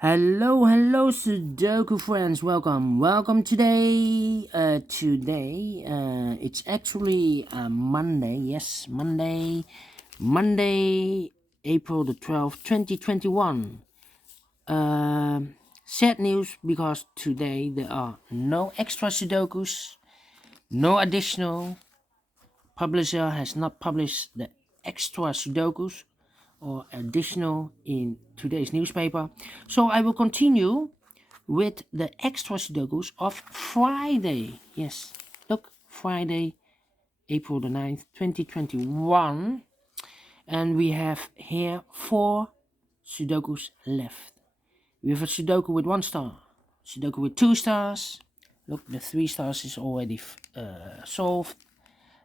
Hello, Sudoku friends. Welcome today. It's actually Monday. Yes, Monday, April the 12th, 2021. Sad news because today there are no extra Sudokus, no additional. Publisher has not published the extra Sudokus or additional in today's newspaper. So I will continue with the extra Sudokus of Friday. Yes, look, Friday, April the 9th, 2021. And we have here 4 Sudokus left. We have a Sudoku with 1 star, Sudoku with 2 stars. Look, the 3 stars is already solved,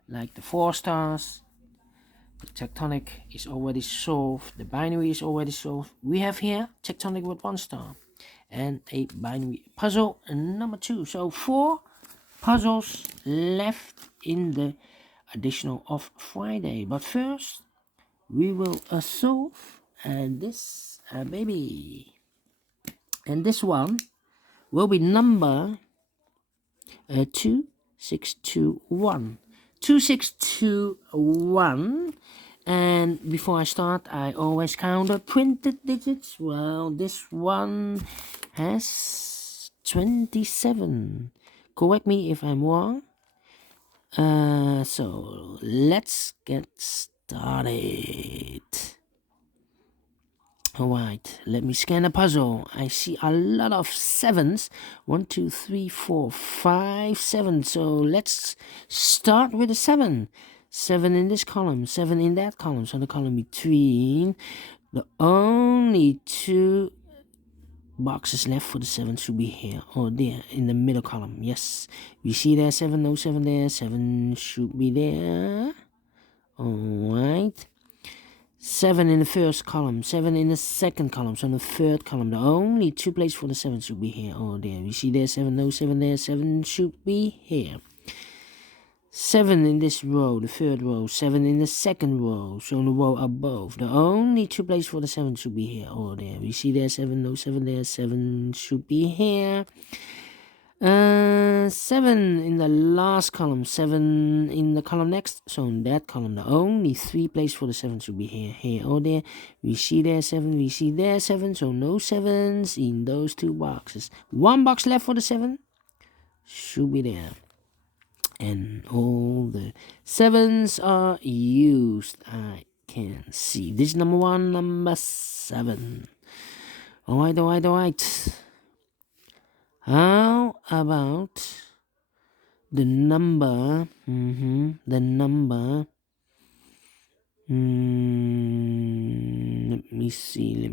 like the 4 stars. The tectonic is already solved. The binary is already solved. We have here tectonic with 1 star and a binary puzzle number 2. So 4 puzzles left in the additional of Friday. But first, we will solve this baby. And this one will be number 2621. 2621. And before I start, I always count the printed digits. Well, this one has 27. Correct me if I'm wrong. So let's get started. Alright, let me scan the puzzle. I see a lot of 7s. 1, 2, 3, 4, 5, 7. So let's start with a 7. 7 in this column, 7 in that column. So the column between, the only 2 boxes left for the 7 should be here or there in the middle column. Yes, we see there 7, no 7 there. 7 should be there. Alright. 7 in the first column, 7 in the second column, so in the third column, the only 2 places for the 7 should be here or there. We see there 7, no 7 there, 7 should be here. 7 in this row, the third row, 7 in the second row, so in the row above, the only 2 places for the 7 should be here or there. We see there 7, no 7 there, 7 should be here. 7 in the last column, 7 in the column next, so in that column, the only 3 places for the 7 should be here or there. We see there 7, we see there 7, so no 7s in those 2 boxes. 1 box left for the 7 should be there. And all the 7s are used, I can see. This is number 1, number 7. Alright. How about the number? The number. Let me see.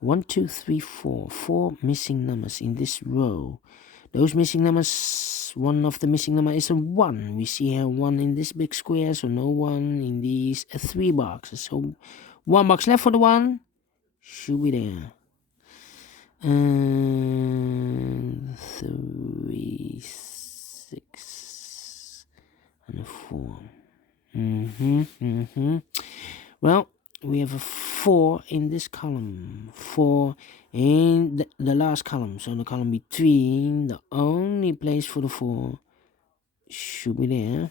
1, 2, 3, 4. 4 missing numbers in this row. Those missing numbers, one of the missing number is a 1. We see here 1 in this big square, so no 1 in these 3 boxes. So 1 box left for the 1 should be there. 3, 6, and a 4. Well, we have a 4 in this column, 4 in the last column, so the column between, the only place for the 4 should be there.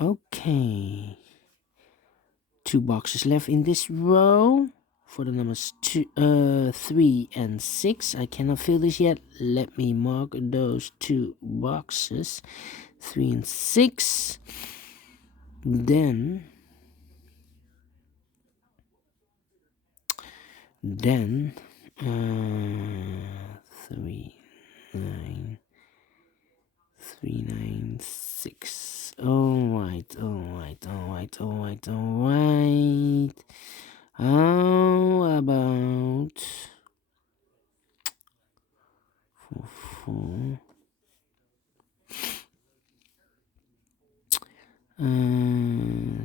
Okay, 2 boxes left in this row for the numbers 3 and 6. I cannot fill this yet. Let me mark those 2 boxes, 3 and 6. Then 3, 9, 3, 9, 6. Alright. How about 4,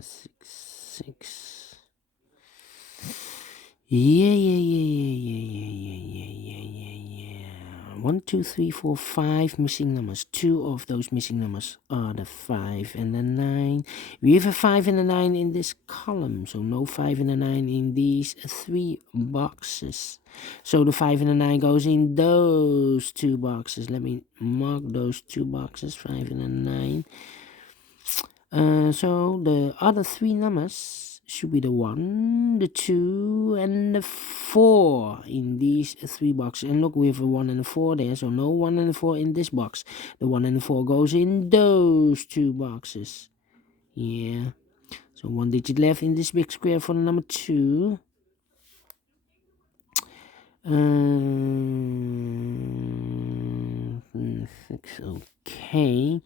6, 6. Yeah. 1, 2, 3, 4, 5 missing numbers. 2 of those missing numbers are the 5 and the 9. We have a 5 and a 9 in this column, so no 5 and a 9 in these 3 boxes. So the 5 and the 9 goes in those 2 boxes. Let me mark those 2 boxes, 5 and a 9. So the other 3 numbers should be the 1, the 2, and the 4 in these 3 boxes. And look, we have a 1 and a 4 there, so no 1 and a 4 in this box. The 1 and the 4 goes in those 2 boxes. Yeah. So 1 digit left in this big square for the number 2. 6, okay.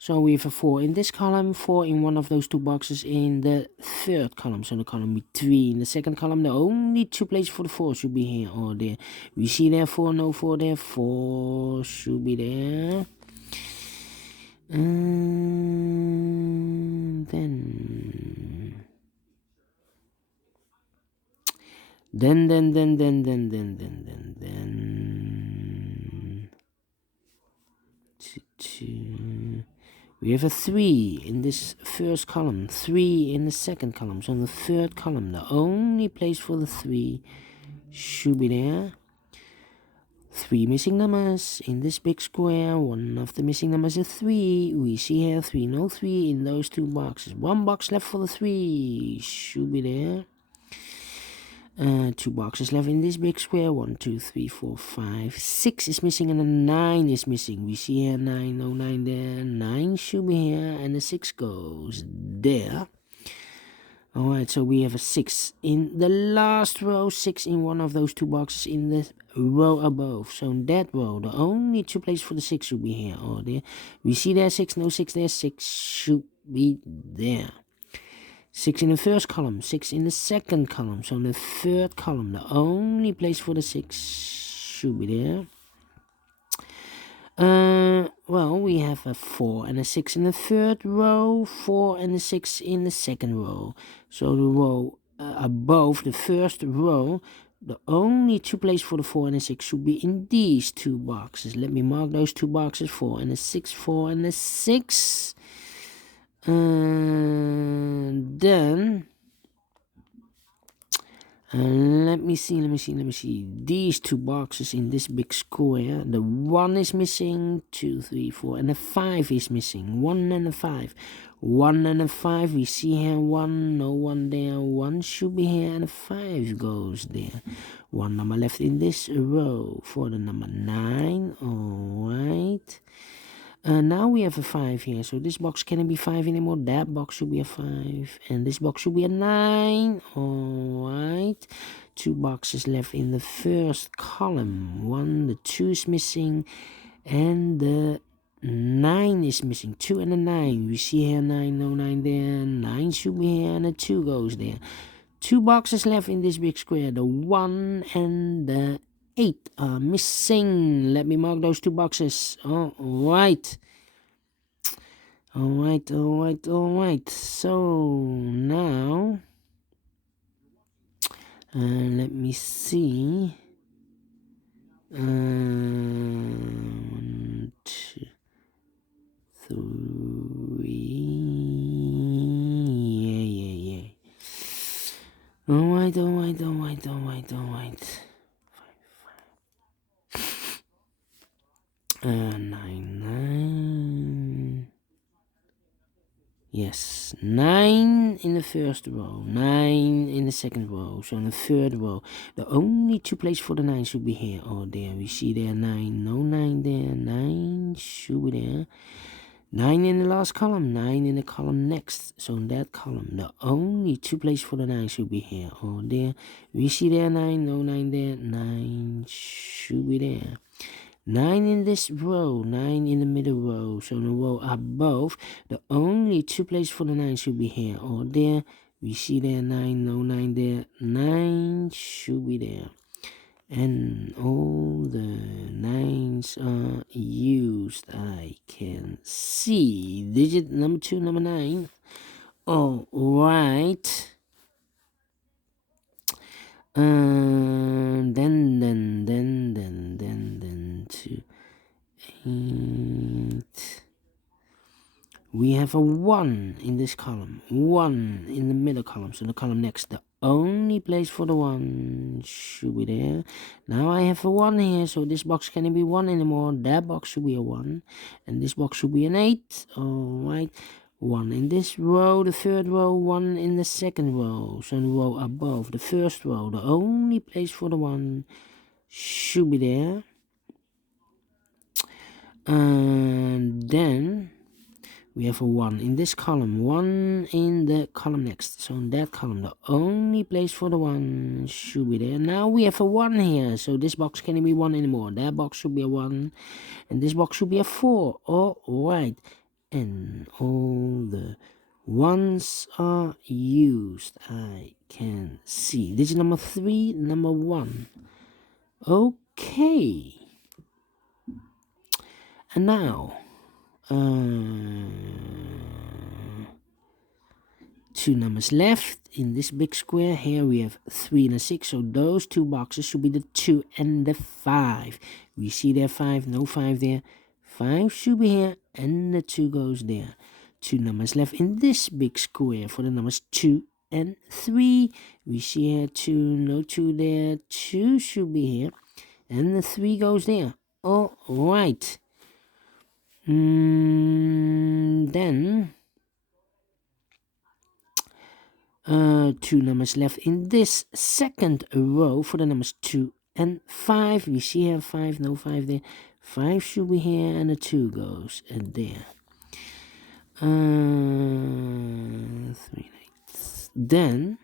So we have a 4 in this column, 4 in one of those 2 boxes in the third column. So the column be 3 in the second column. The only 2 places for the 4 should be here or there. We see there 4, no 4 there. 4 should be there. And then 2. We have a 3 in this first column, 3 in the second column. So in the third column, the only place for the 3 should be there. 3 missing numbers in this big square. One of the missing numbers is 3. We see here 3, no 3 in those 2 boxes. 1 box left for the 3 should be there. 2 boxes left in this big square. 1, 2, 3, 4, 5. 6 is missing and a 9 is missing. We see here 9, no 9 there. 9 should be here and the 6 goes there. Alright, so we have a 6 in the last row. 6 in one of those 2 boxes in the row above. So in that row, the only 2 places for the 6 should be here or there. We see there 6, no 6 there. 6 should be there. 6 in the first column, 6 in the second column. So in the third column, the only place for the 6 should be there. Well, we have a 4 and a 6 in the third row, 4 and a 6 in the second row. So the row above the first row, the only 2 places for the 4 and the 6 should be in these 2 boxes. Let me mark those 2 boxes, 4 and a 6, 4 and a 6. Then let me see. These 2 boxes in this big square. The 1 is missing, 2, 3, 4, and the 5 is missing. 1 and a 5. 1 and a 5. We see here 1, no 1 there. 1 should be here, and a 5 goes there. 1 number left in this row for the number 9. Alright. Now we have a 5 here, so this box cannot be 5 anymore. That box should be a 5, and this box should be a 9. Alright, 2 boxes left in the first column. 1, the 2 is missing, and the 9 is missing. 2 and a 9. We see here 9, no 9 there. 9 should be here, and a 2 goes there. 2 boxes left in this big square. The 1 and the 8 are missing. Let me mark those 2 boxes. Alright. So now, let me see. 1, 2, 3. Yeah. Alright. 9. Yes, 9 in the first row, 9 in the second row. So in the third row, the only 2 places for the 9 should be here or there. We see there 9, no 9 there. 9 should be there. 9 in the last column, 9 in the column next. So in that column, the only 2 places for the 9 should be here or there. We see there 9, no 9 there. 9 should be there. 9 in this row, 9 in the middle row. So in the row above, the only 2 places for the 9 should be here or there. We see there 9, no 9 there. 9 should be there. And all the 9s are used. I can see digit number 2, number 9. Alright. a 1 in this column, 1 in the middle column, so the column next. The only place for the 1 should be there. Now I have a 1 here, so this box cannot be 1 anymore. That box should be a 1, and this box should be an 8. Alright, 1 in this row, the third row, 1 in the second row, so the row above the first row. The only place for the 1 should be there. And then we have a 1 in this column, 1 in the column next. So in that column, the only place for the 1 should be there. Now we have a 1 here, so this box can't be 1 anymore. That box should be a 1, and this box should be a 4. Alright, and all the 1s are used. I can see. Digit number 3, number 1. Okay. And now, 2 numbers left in this big square. Here we have 3 and a 6, so those 2 boxes should be the 2 and the 5. We see there 5, no 5 there. 5 should be here, and the 2 goes there. 2 numbers left in this big square for the numbers 2 and 3. We see here 2, no 2 there. 2 should be here, and the 3 goes there. Alright. Then 2 numbers left in this second row for the numbers 2 and 5. We see here 5, no 5 there. 5 should be here, and the 2 goes there. 3 and 8. Then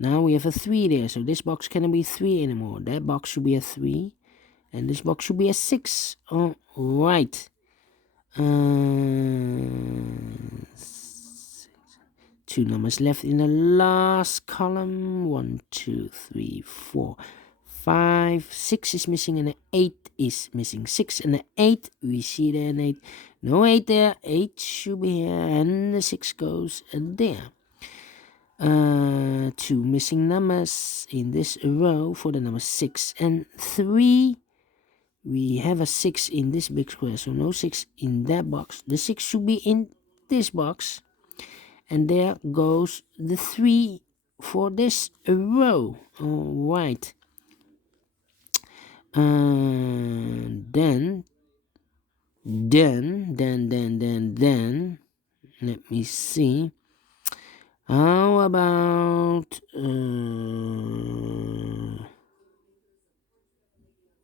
now we have a 3 there, so this box cannot be 3 anymore. That box should be a 3, and this box should be a 6. Alright. 2 numbers left in the last column. 1, 2, 3, 4, 5. 6 is missing, and the 8 is missing. 6 and the 8. We see there an 8. No 8 there. 8 should be here, and the 6 goes there. 2 missing numbers in this row for the numbers 6 and 3. We have a 6 in this big square, so no 6 in that box. The 6 should be in this box, and there goes the 3 for this row. Alright. Then let me see. How about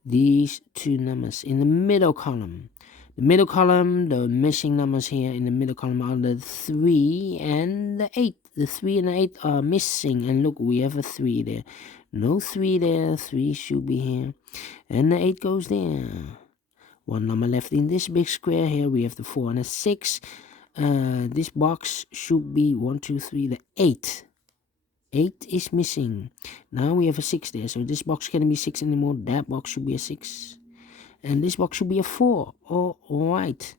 these 2 numbers in the middle column? The middle column, the missing numbers here in the middle column are the 3 and the 8. The 3 and the 8 are missing, and look, we have a 3 there. No 3 there. 3 should be here, and the 8 goes there. 1 number left in this big square. Here we have the 4 and a 6. This box should be 1, 2, 3, the 8. 8 is missing. Now we have a 6 there, so this box can't be 6 anymore. That box should be a 6, and this box should be a 4. Alright.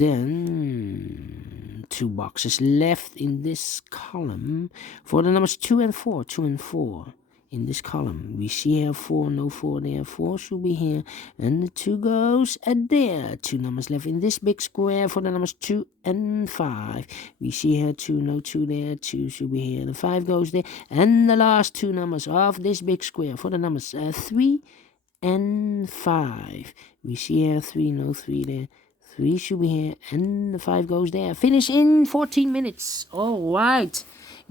Then 2 boxes left in this column for the numbers 2 and 4. 2 and 4 in this column. We see here 4, no 4 there. 4 should be here, and the 2 goes there. 2 numbers left in this big square for the numbers 2 and 5. We see here 2, no 2 there. 2 should be here. The 5 goes there, and the last 2 numbers of this big square for the numbers 3 and 5. We see here 3, no 3 there. 3 should be here, and the 5 goes there. Finish in 14 minutes. Alright.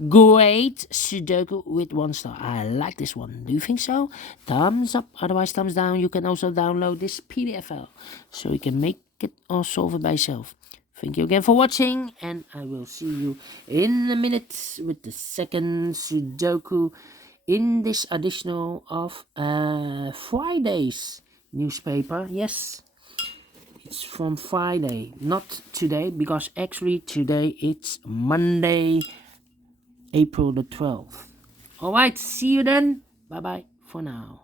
Great Sudoku with 1 star. I like this one. Do you think so? Thumbs up, otherwise thumbs down. You can also download this PDF file, so you can make it or solve it by yourself. Thank you again for watching, and I will see you in a minute with the second Sudoku in this additional of Friday's newspaper. Yes, it's from Friday, not today, because actually today it's Monday, April the 12th. Alright, see you then. Bye bye for now.